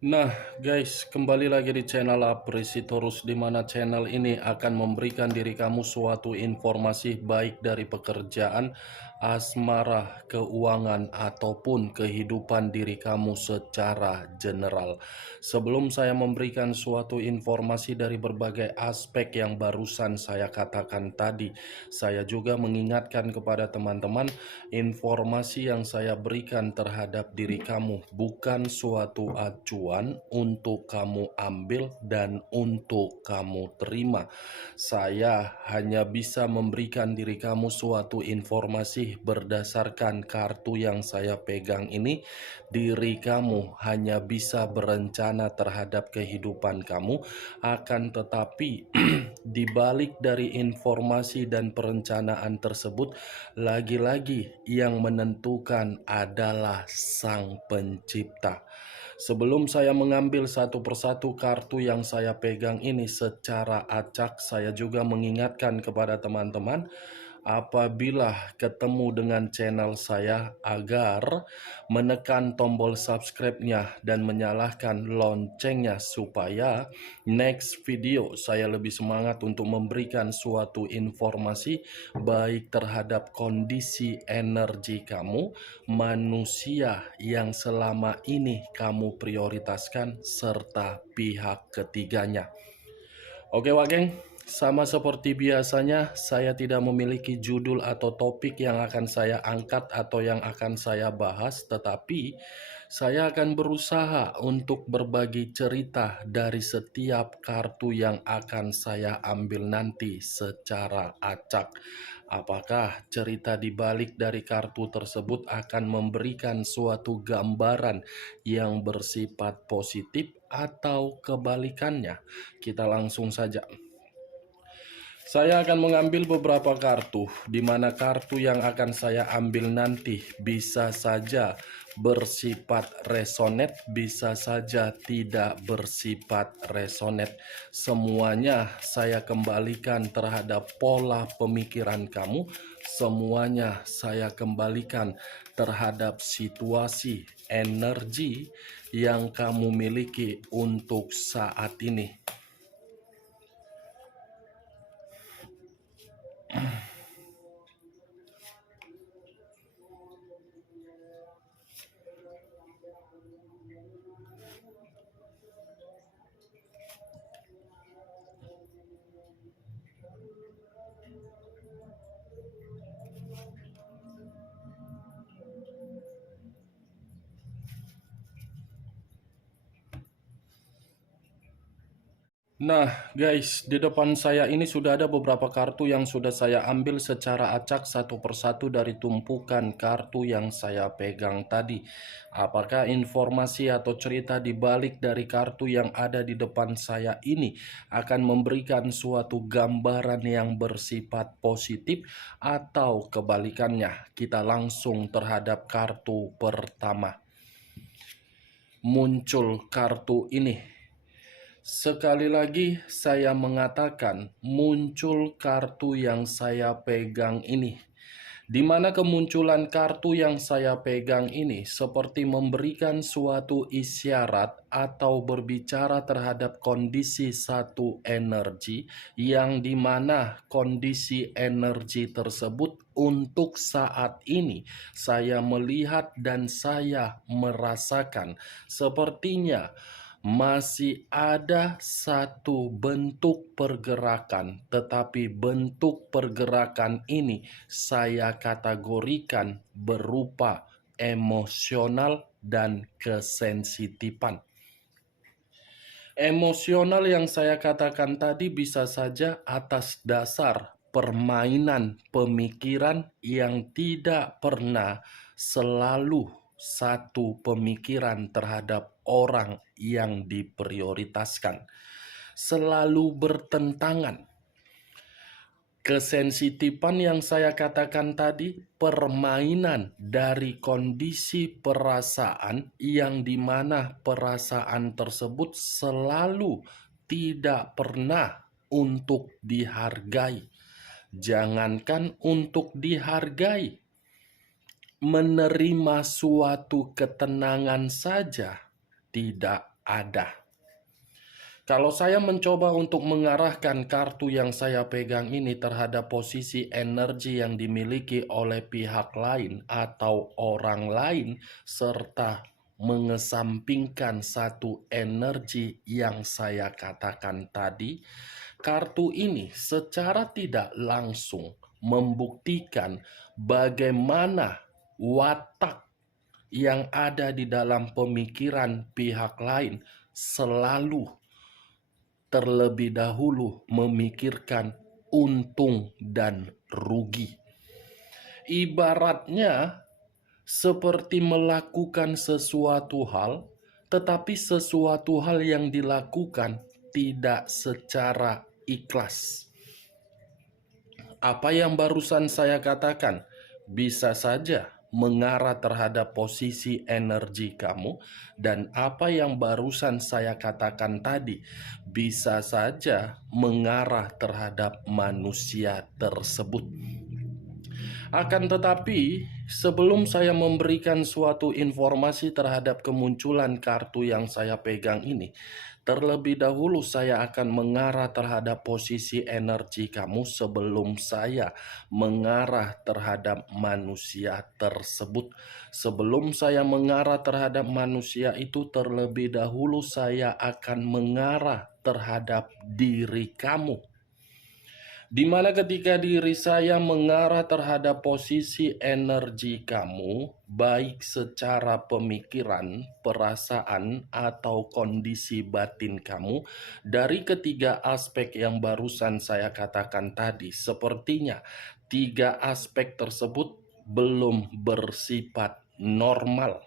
Nah, guys, kembali lagi di channel Apresitorus, di mana channel ini akan memberikan diri kamu suatu informasi baik dari pekerjaan, asmara, keuangan, ataupun kehidupan diri kamu secara general. Sebelum saya memberikan suatu informasi dari berbagai aspek yang barusan saya katakan tadi, saya juga mengingatkan kepada teman-teman, informasi yang saya berikan terhadap diri kamu bukan suatu acuan untuk kamu ambil dan untuk kamu terima. Saya hanya bisa memberikan diri kamu suatu informasi berdasarkan kartu yang saya pegang ini. Diri kamu hanya bisa berencana terhadap kehidupan kamu, akan tetapi di balik dari informasi dan perencanaan tersebut, lagi-lagi yang menentukan adalah Sang Pencipta. Sebelum saya mengambil satu persatu kartu yang saya pegang ini secara acak, saya juga mengingatkan kepada teman-teman, apabila ketemu dengan channel saya, agar menekan tombol subscribe-nya dan menyalakan loncengnya supaya next video saya lebih semangat untuk memberikan suatu informasi baik terhadap kondisi energi kamu, manusia yang selama ini kamu prioritaskan, serta pihak ketiganya. Oke Wageng, sama seperti biasanya, saya tidak memiliki judul atau topik yang akan saya angkat atau yang akan saya bahas, tetapi saya akan berusaha untuk berbagi cerita dari setiap kartu yang akan saya ambil nanti secara acak. Apakah cerita di balik dari kartu tersebut akan memberikan suatu gambaran yang bersifat positif atau kebalikannya? Kita langsung saja. Saya akan mengambil beberapa kartu, di mana kartu yang akan saya ambil nanti bisa saja bersifat resonet, bisa saja tidak bersifat resonet. Semuanya saya kembalikan terhadap pola pemikiran kamu, semuanya saya kembalikan terhadap situasi energi yang kamu miliki untuk saat ini. Nah, guys, di depan saya ini sudah ada beberapa kartu yang sudah saya ambil secara acak satu persatu dari tumpukan kartu yang saya pegang tadi. Apakah informasi atau cerita di balik dari kartu yang ada di depan saya ini akan memberikan suatu gambaran yang bersifat positif atau kebalikannya? Kita langsung terhadap kartu pertama. Muncul kartu ini. Sekali lagi saya mengatakan, muncul kartu yang saya pegang ini. Di mana kemunculan kartu yang saya pegang ini seperti memberikan suatu isyarat atau berbicara terhadap kondisi satu energi, yang dimana kondisi energi tersebut untuk saat ini saya melihat dan saya merasakan sepertinya masih ada satu bentuk pergerakan, tetapi bentuk pergerakan ini saya kategorikan berupa emosional dan kesensitifan. Emosional yang saya katakan tadi bisa saja atas dasar permainan pemikiran yang tidak pernah selalu satu pemikiran terhadap orang yang diprioritaskan, selalu bertentangan. Kesensitifan yang saya katakan tadi, permainan dari kondisi perasaan yang dimana perasaan tersebut selalu tidak pernah untuk dihargai. Jangankan untuk dihargai, menerima suatu ketenangan saja tidak ada. Kalau saya mencoba untuk mengarahkan kartu yang saya pegang ini terhadap posisi energi yang dimiliki oleh pihak lain atau orang lain, serta mengesampingkan satu energi yang saya katakan tadi, kartu ini secara tidak langsung membuktikan bagaimana watak yang ada di dalam pemikiran pihak lain selalu terlebih dahulu memikirkan untung dan rugi. Ibaratnya seperti melakukan sesuatu hal, tetapi sesuatu hal yang dilakukan tidak secara ikhlas. Apa yang barusan saya katakan bisa saja mengarah terhadap posisi energi kamu, dan apa yang barusan saya katakan tadi bisa saja mengarah terhadap manusia tersebut. Akan tetapi, sebelum saya memberikan suatu informasi terhadap kemunculan kartu yang saya pegang ini, terlebih dahulu saya akan mengarah terhadap posisi energi kamu sebelum saya mengarah terhadap manusia tersebut. Sebelum saya mengarah terhadap manusia itu, terlebih dahulu saya akan mengarah terhadap diri kamu. Di mana ketika diri saya mengarah terhadap posisi energi kamu, baik secara pemikiran, perasaan, atau kondisi batin kamu, dari ketiga aspek yang barusan saya katakan tadi, sepertinya tiga aspek tersebut belum bersifat normal,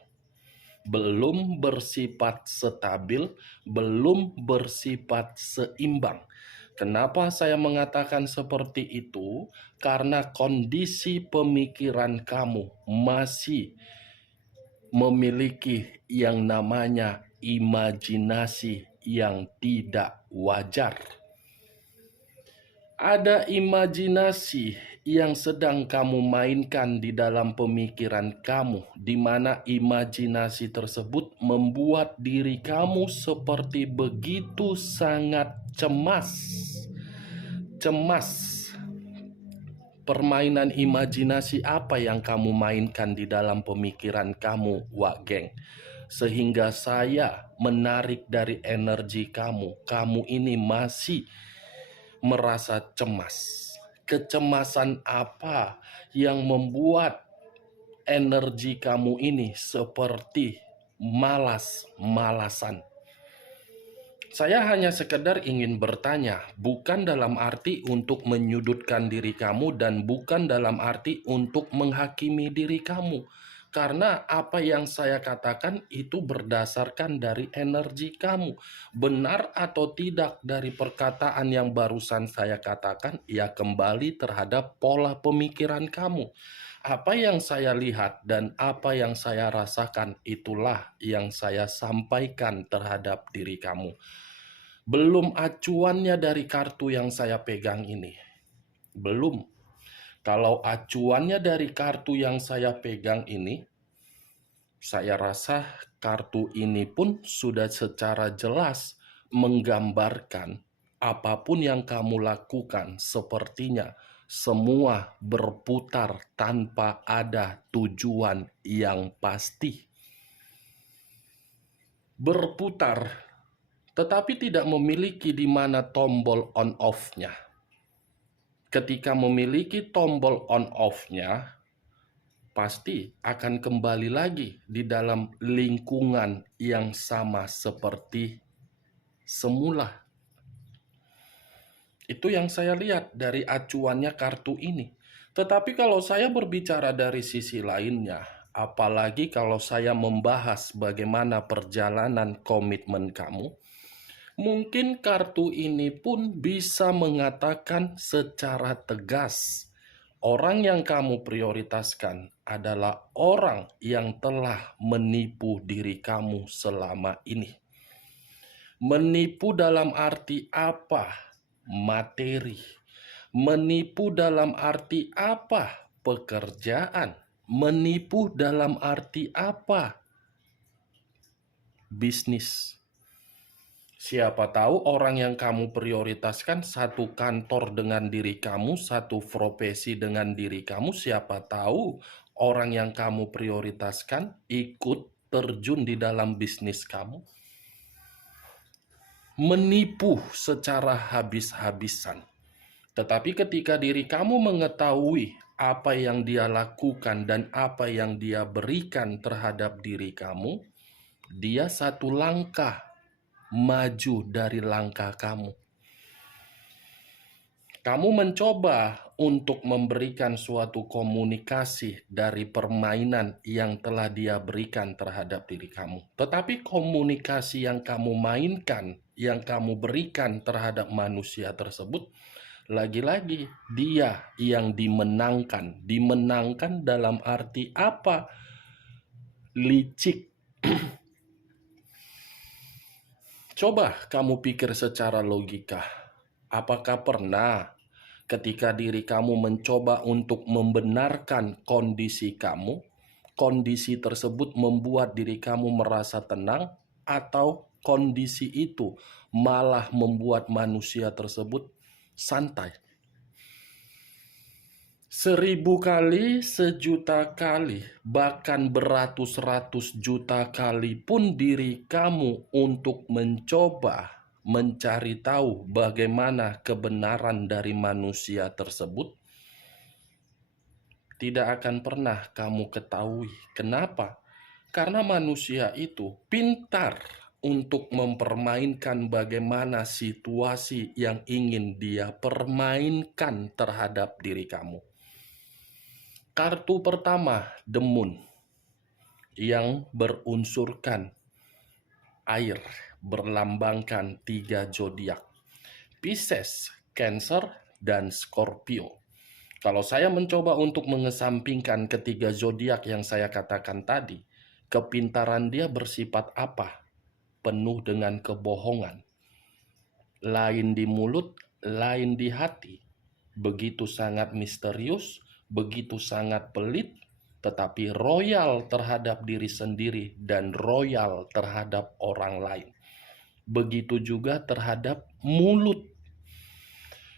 belum bersifat stabil, belum bersifat seimbang. Kenapa saya mengatakan seperti itu? Karena kondisi pemikiran kamu masih memiliki yang namanya imajinasi yang tidak wajar. Ada imajinasi yang sedang kamu mainkan di dalam pemikiran kamu, di mana imajinasi tersebut membuat diri kamu seperti begitu sangat cemas. Permainan imajinasi apa yang kamu mainkan di dalam pemikiran kamu, Wak Geng? Sehingga saya menarik dari energi kamu. Kamu ini masih merasa cemas. Kecemasan apa yang membuat energi kamu ini seperti malas-malasan? Saya hanya sekedar ingin bertanya, bukan dalam arti untuk menyudutkan diri kamu dan bukan dalam arti untuk menghakimi diri kamu. Karena apa yang saya katakan itu berdasarkan dari energi kamu. Benar atau tidak dari perkataan yang barusan saya katakan, ya kembali terhadap pola pemikiran kamu. Apa yang saya lihat dan apa yang saya rasakan itulah yang saya sampaikan terhadap diri kamu. Belum acuannya dari kartu yang saya pegang ini. Belum. Kalau acuannya dari kartu yang saya pegang ini, saya rasa kartu ini pun sudah secara jelas menggambarkan apapun yang kamu lakukan sepertinya semua berputar tanpa ada tujuan yang pasti. Berputar tetapi tidak memiliki di mana tombol on off-nya. Ketika memiliki tombol on off-nya, pasti akan kembali lagi di dalam lingkungan yang sama seperti semula. Itu yang saya lihat dari acuannya kartu ini. Tetapi kalau saya berbicara dari sisi lainnya, apalagi kalau saya membahas bagaimana perjalanan komitmen kamu, mungkin kartu ini pun bisa mengatakan secara tegas, orang yang kamu prioritaskan adalah orang yang telah menipu diri kamu selama ini. Menipu dalam arti apa? Materi. Menipu dalam arti apa? Pekerjaan. Menipu dalam arti apa? Bisnis. Siapa tahu orang yang kamu prioritaskan satu kantor dengan diri kamu, satu profesi dengan diri kamu. Siapa tahu orang yang kamu prioritaskan ikut terjun di dalam bisnis kamu. Menipu secara habis-habisan. Tetapi ketika diri kamu mengetahui apa yang dia lakukan dan apa yang dia berikan terhadap diri kamu, dia satu langkah maju dari langkah kamu. Kamu mencoba untuk memberikan suatu komunikasi dari permainan yang telah dia berikan terhadap diri kamu. Tetapi komunikasi yang kamu mainkan, yang kamu berikan terhadap manusia tersebut, lagi-lagi dia yang dimenangkan. Dimenangkan dalam arti apa? Licik. Coba kamu pikir secara logika. Apakah pernah ketika diri kamu mencoba untuk membenarkan kondisi kamu, kondisi tersebut membuat diri kamu merasa tenang, atau kondisi itu malah membuat manusia tersebut santai? 1000 kali, 1.000.000 kali, bahkan beratus-ratus juta kali pun diri kamu untuk mencoba mencari tahu bagaimana kebenaran dari manusia tersebut, tidak akan pernah kamu ketahui. Kenapa? Karena manusia itu pintar untuk mempermainkan bagaimana situasi yang ingin dia permainkan terhadap diri kamu. Kartu pertama, The Moon, yang berunsurkan air, berlambangkan 3 zodiak: Pisces, Cancer, dan Scorpio. Kalau saya mencoba untuk mengesampingkan ketiga zodiak yang saya katakan tadi, kepintaran dia bersifat apa? Penuh dengan kebohongan. Lain di mulut, lain di hati. Begitu sangat misterius, begitu sangat pelit, tetapi royal terhadap diri sendiri dan royal terhadap orang lain. Begitu juga terhadap mulut.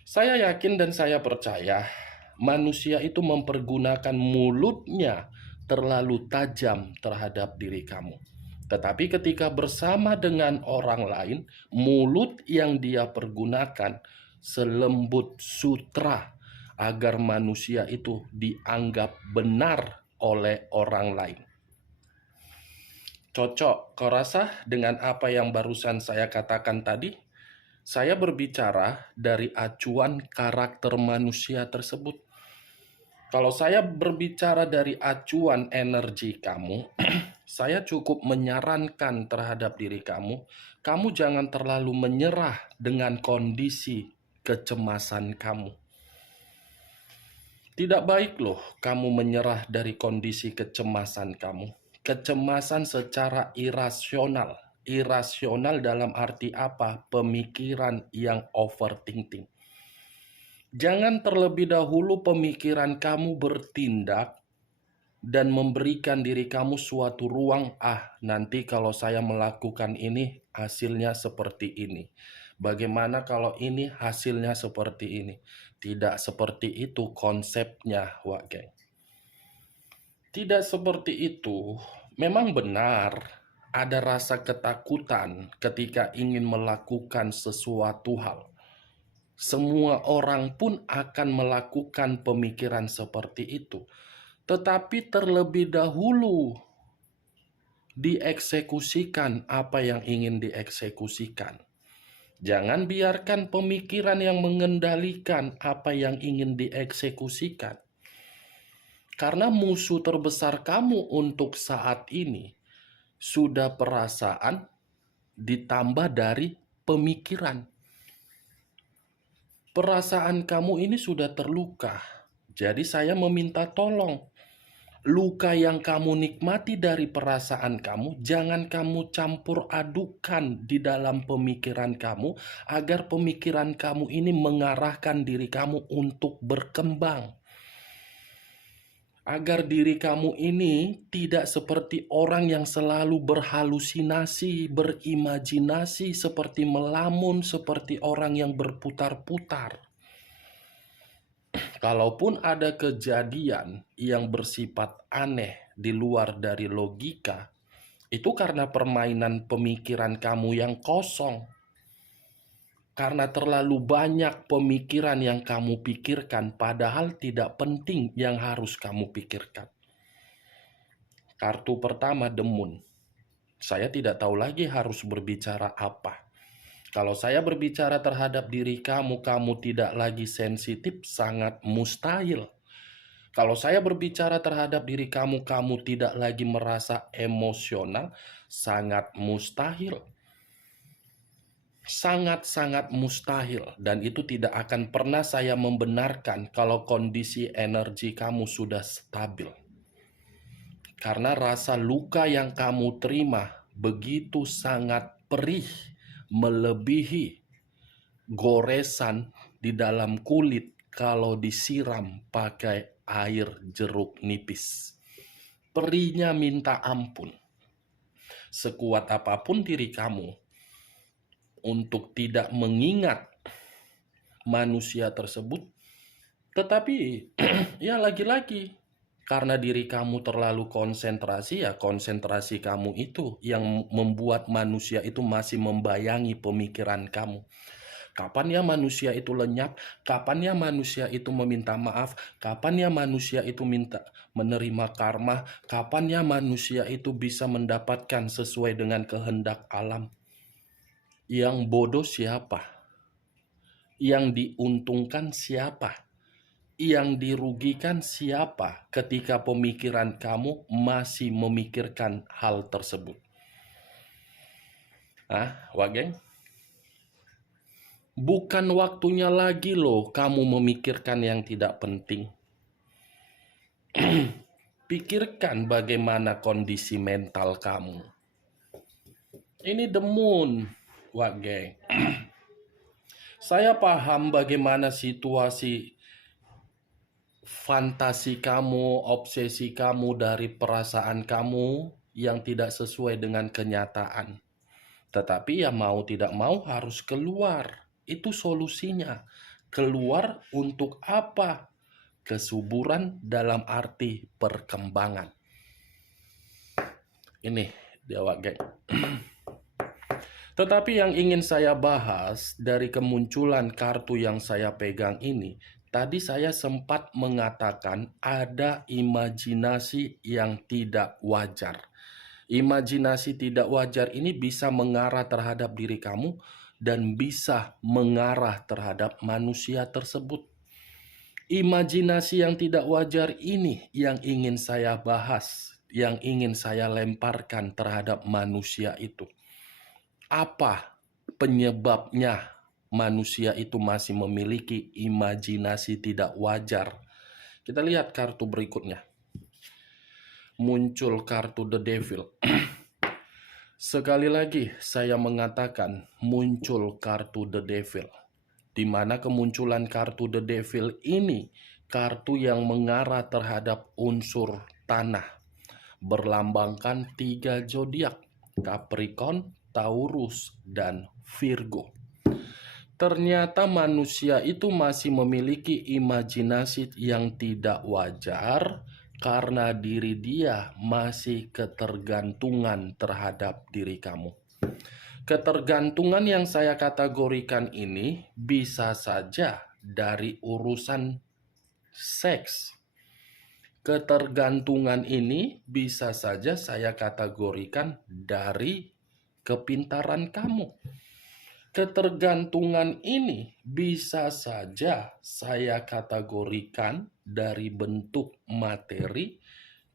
Saya yakin dan saya percaya manusia itu mempergunakan mulutnya terlalu tajam terhadap diri kamu. Tetapi ketika bersama dengan orang lain, mulut yang dia pergunakan selembut sutra agar manusia itu dianggap benar oleh orang lain. Cocok, kau rasa dengan apa yang barusan saya katakan tadi? Saya berbicara dari acuan karakter manusia tersebut. Kalau saya berbicara dari acuan energi kamu, saya cukup menyarankan terhadap diri kamu, kamu jangan terlalu menyerah dengan kondisi kecemasan kamu. Tidak baik loh kamu menyerah dari kondisi kecemasan kamu. Kecemasan secara irasional. Irasional dalam arti apa? Pemikiran yang overthinking. Jangan terlebih dahulu pemikiran kamu bertindak dan memberikan diri kamu suatu ruang, nanti kalau saya melakukan ini hasilnya seperti ini. Bagaimana kalau ini hasilnya seperti ini? Tidak seperti itu konsepnya, Wak Geng. Tidak seperti itu. Memang benar ada rasa ketakutan ketika ingin melakukan sesuatu hal. Semua orang pun akan melakukan pemikiran seperti itu. Tetapi terlebih dahulu dieksekusikan apa yang ingin dieksekusikan. Jangan biarkan pemikiran yang mengendalikan apa yang ingin dieksekusikan. Karena musuh terbesar kamu untuk saat ini sudah perasaan ditambah dari pemikiran. Perasaan kamu ini sudah terluka. Jadi saya meminta tolong. Luka yang kamu nikmati dari perasaan kamu, jangan kamu campur adukan di dalam pemikiran kamu, agar pemikiran kamu ini mengarahkan diri kamu untuk berkembang. Agar diri kamu ini tidak seperti orang yang selalu berhalusinasi, berimajinasi, seperti melamun, seperti orang yang berputar-putar. Kalaupun ada kejadian yang bersifat aneh di luar dari logika, itu karena permainan pemikiran kamu yang kosong. Karena terlalu banyak pemikiran yang kamu pikirkan, padahal tidak penting yang harus kamu pikirkan. Kartu pertama, The Moon. Saya tidak tahu lagi harus berbicara apa. Kalau saya berbicara terhadap diri kamu, kamu tidak lagi sensitif, sangat mustahil. Kalau saya berbicara terhadap diri kamu, kamu tidak lagi merasa emosional, sangat mustahil. Sangat-sangat mustahil, dan itu tidak akan pernah saya membenarkan kalau kondisi energi kamu sudah stabil. Karena rasa luka yang kamu terima begitu sangat perih, melebihi goresan di dalam kulit kalau disiram pakai air jeruk nipis. Perihnya minta ampun. Sekuat apapun diri kamu untuk tidak mengingat manusia tersebut, tetapi ya lagi-lagi karena diri kamu terlalu konsentrasi, ya konsentrasi kamu itu yang membuat manusia itu masih membayangi pemikiran kamu. Kapan ya manusia itu lenyap? Kapan ya manusia itu meminta maaf? Kapan ya manusia itu minta menerima karma? Kapan ya manusia itu bisa mendapatkan sesuai dengan kehendak alam? Yang bodoh siapa? Yang diuntungkan siapa? Yang dirugikan siapa ketika pemikiran kamu masih memikirkan hal tersebut? Wageng? Bukan waktunya lagi loh kamu memikirkan yang tidak penting. Pikirkan bagaimana kondisi mental kamu. Ini The Moon, Wageng. Saya paham bagaimana situasi fantasi kamu, obsesi kamu dari perasaan kamu yang tidak sesuai dengan kenyataan. Tetapi ya mau tidak mau harus keluar. Itu solusinya. Keluar untuk apa? Kesuburan dalam arti perkembangan. Ini dia, Wageng. Tetapi yang ingin saya bahas dari kemunculan kartu yang saya pegang ini, tadi saya sempat mengatakan ada imajinasi yang tidak wajar. Imajinasi tidak wajar ini bisa mengarah terhadap diri kamu dan bisa mengarah terhadap manusia tersebut. Imajinasi yang tidak wajar ini yang ingin saya bahas, yang ingin saya lemparkan terhadap manusia itu. Apa penyebabnya manusia itu masih memiliki imajinasi tidak wajar? Kita lihat kartu berikutnya. Muncul kartu The Devil. Sekali lagi saya mengatakan muncul kartu The Devil. Di mana kemunculan kartu The Devil ini kartu yang mengarah terhadap unsur tanah. Berlambangkan 3 zodiak, Capricorn, Taurus, dan Virgo. Ternyata manusia itu masih memiliki imajinasi yang tidak wajar karena diri dia masih ketergantungan terhadap diri kamu. Ketergantungan yang saya kategorikan ini bisa saja dari urusan seks. Ketergantungan ini bisa saja saya kategorikan dari kepintaran kamu. Ketergantungan ini bisa saja saya kategorikan dari bentuk materi.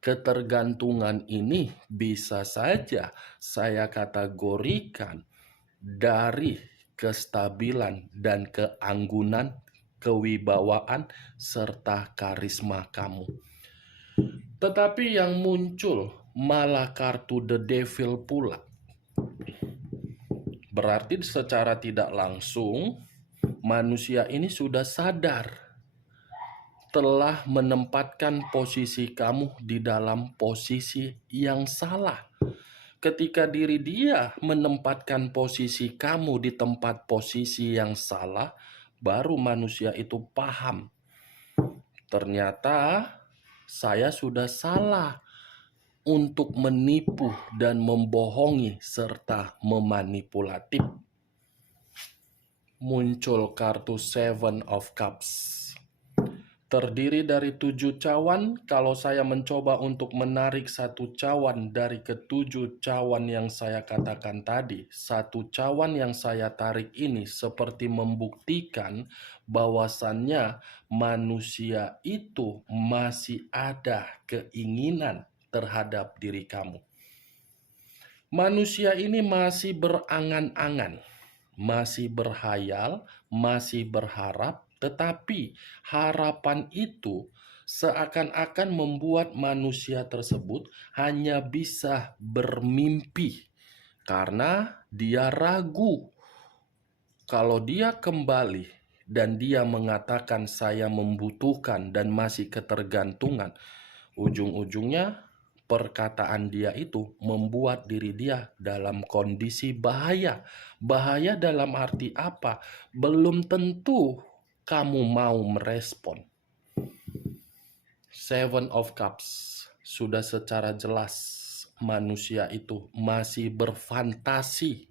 Ketergantungan ini bisa saja saya kategorikan dari kestabilan dan keanggunan, kewibawaan, serta karisma kamu. Tetapi yang muncul malah kartu The Devil pula. Berarti secara tidak langsung manusia ini sudah sadar telah menempatkan posisi kamu di dalam posisi yang salah. Ketika diri dia menempatkan posisi kamu di tempat posisi yang salah, baru manusia itu paham. Ternyata saya sudah salah untuk menipu dan membohongi serta memanipulatif. Muncul kartu Seven of Cups. Terdiri dari 7 cawan. Kalau saya mencoba untuk menarik satu cawan dari ketujuh cawan yang saya katakan tadi, satu cawan yang saya tarik ini seperti membuktikan bahwasannya manusia itu masih ada keinginan terhadap diri kamu. Manusia ini masih berangan-angan, masih berhayal, masih berharap, tetapi harapan itu seakan-akan membuat manusia tersebut hanya bisa bermimpi karena dia ragu. Kalau dia kembali dan dia mengatakan saya membutuhkan dan masih ketergantungan, ujung-ujungnya perkataan dia itu membuat diri dia dalam kondisi bahaya. Bahaya dalam arti apa? Belum tentu kamu mau merespon. Seven of Cups sudah secara jelas manusia itu masih berfantasi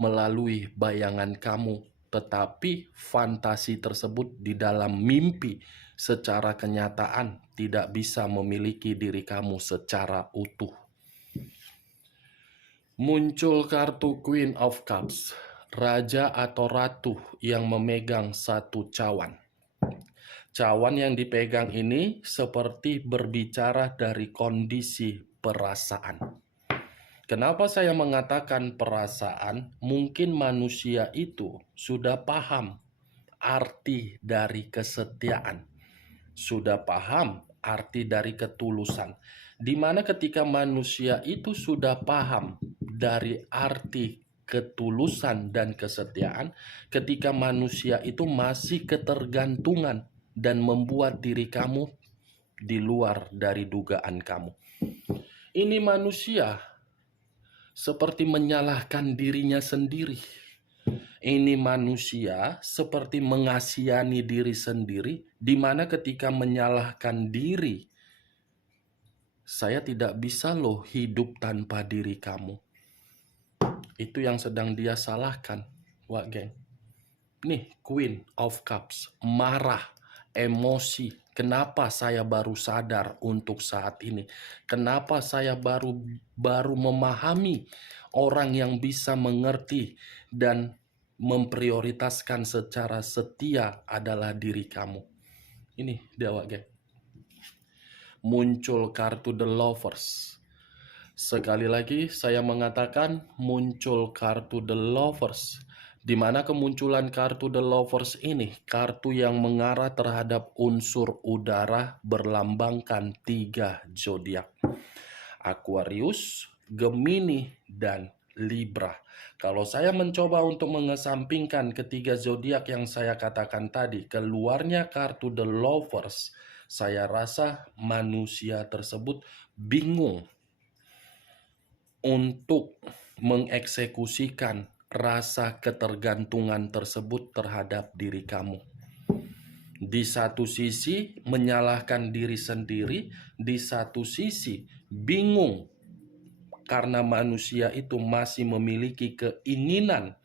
melalui bayangan kamu, tetapi fantasi tersebut di dalam mimpi secara kenyataan tidak bisa memiliki diri kamu secara utuh. Muncul kartu Queen of Cups, raja atau ratu yang memegang satu cawan. Cawan yang dipegang ini seperti berbicara dari kondisi perasaan. Kenapa saya mengatakan perasaan? Mungkin manusia itu sudah paham arti dari kesetiaan, sudah paham arti dari ketulusan. Di mana ketika manusia itu sudah paham dari arti ketulusan dan kesetiaan, ketika manusia itu masih ketergantungan dan membuat diri kamu di luar dari dugaan kamu. Ini manusia seperti menyalahkan dirinya sendiri. Ini manusia seperti mengasihani diri sendiri, di mana ketika menyalahkan diri, saya tidak bisa loh hidup tanpa diri kamu. Itu yang sedang dia salahkan, Wak geng. Nih, Queen of Cups, marah, emosi. Kenapa saya baru sadar untuk saat ini? Kenapa saya baru memahami orang yang bisa mengerti dan memprioritaskan secara setia adalah diri kamu. Ini dia, Wak geng. Muncul kartu The Lovers. Sekali lagi saya mengatakan muncul kartu The Lovers, di mana kemunculan kartu The Lovers ini kartu yang mengarah terhadap unsur udara berlambangkan 3 zodiak: Aquarius, Gemini, dan Libra. Kalau saya mencoba untuk mengesampingkan ketiga zodiak yang saya katakan tadi, keluarnya kartu The Lovers, saya rasa manusia tersebut bingung untuk mengeksekusikan rasa ketergantungan tersebut terhadap diri kamu. Di satu sisi menyalahkan diri sendiri, di satu sisi bingung karena manusia itu masih memiliki keinginan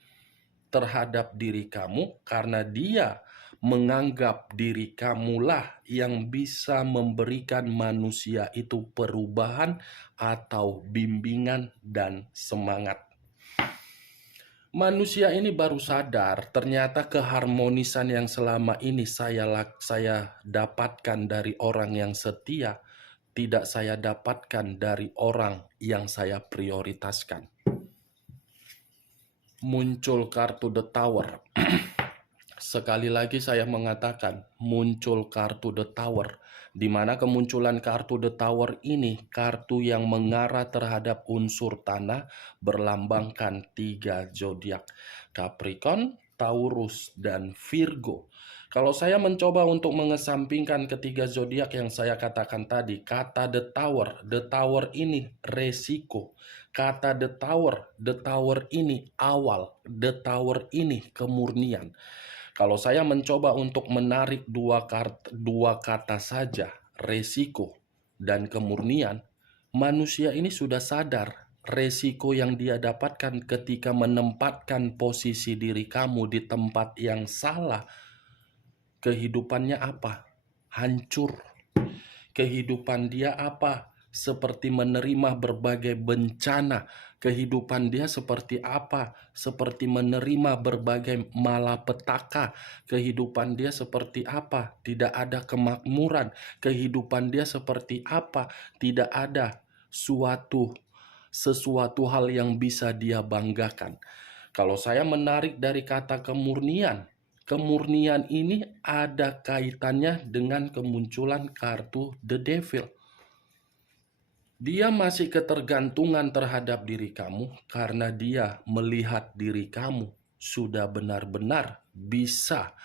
terhadap diri kamu karena dia menganggap diri kamulah yang bisa memberikan manusia itu perubahan atau bimbingan dan semangat. Manusia ini baru sadar ternyata keharmonisan yang selama ini saya dapatkan dari orang yang setia tidak saya dapatkan dari orang yang saya prioritaskan. Muncul kartu The Tower. Sekali lagi saya mengatakan muncul kartu The Tower, di mana kemunculan kartu The Tower ini kartu yang mengarah terhadap unsur tanah berlambangkan 3 zodiak: Capricorn, Taurus, dan Virgo. Kalau saya mencoba untuk mengesampingkan ketiga zodiak yang saya katakan tadi, kata the tower ini resiko. Kata the tower ini awal, the tower ini kemurnian. Kalau saya mencoba untuk menarik dua kata saja, resiko dan kemurnian, manusia ini sudah sadar resiko yang dia dapatkan ketika menempatkan posisi diri kamu di tempat yang salah. Kehidupannya apa? Hancur. Kehidupan dia apa? Seperti menerima berbagai bencana. Kehidupan dia seperti apa? Seperti menerima berbagai malapetaka. Kehidupan dia seperti apa? Tidak ada kemakmuran. Kehidupan dia seperti apa? Tidak ada sesuatu hal yang bisa dia banggakan. Kalau saya menarik dari kata kemurnian, kemurnian ini ada kaitannya dengan kemunculan kartu The Devil. Dia masih ketergantungan terhadap diri kamu karena dia melihat diri kamu sudah benar-benar bisa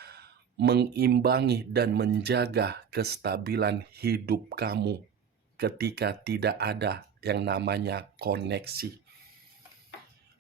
mengimbangi dan menjaga kestabilan hidup kamu ketika tidak ada yang namanya koneksi.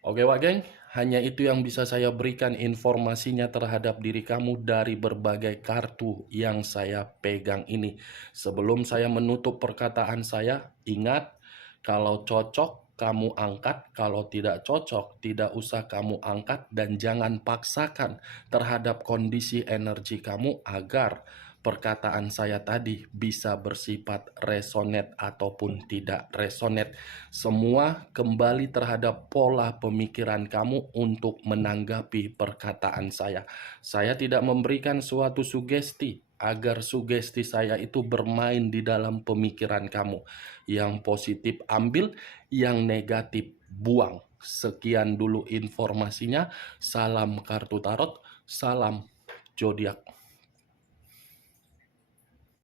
Oke Wak Geng, hanya itu yang bisa saya berikan informasinya terhadap diri kamu dari berbagai kartu yang saya pegang ini. Sebelum saya menutup perkataan saya, ingat kalau cocok kamu angkat, kalau tidak cocok tidak usah kamu angkat, dan jangan paksakan terhadap kondisi energi kamu agar perkataan saya tadi bisa bersifat resonate ataupun tidak resonate. Semua kembali terhadap pola pemikiran kamu untuk menanggapi perkataan saya. Saya tidak memberikan suatu sugesti agar sugesti saya itu bermain di dalam pemikiran kamu. Yang positif ambil, yang negatif buang. Sekian dulu informasinya. Salam kartu tarot, salam zodiak.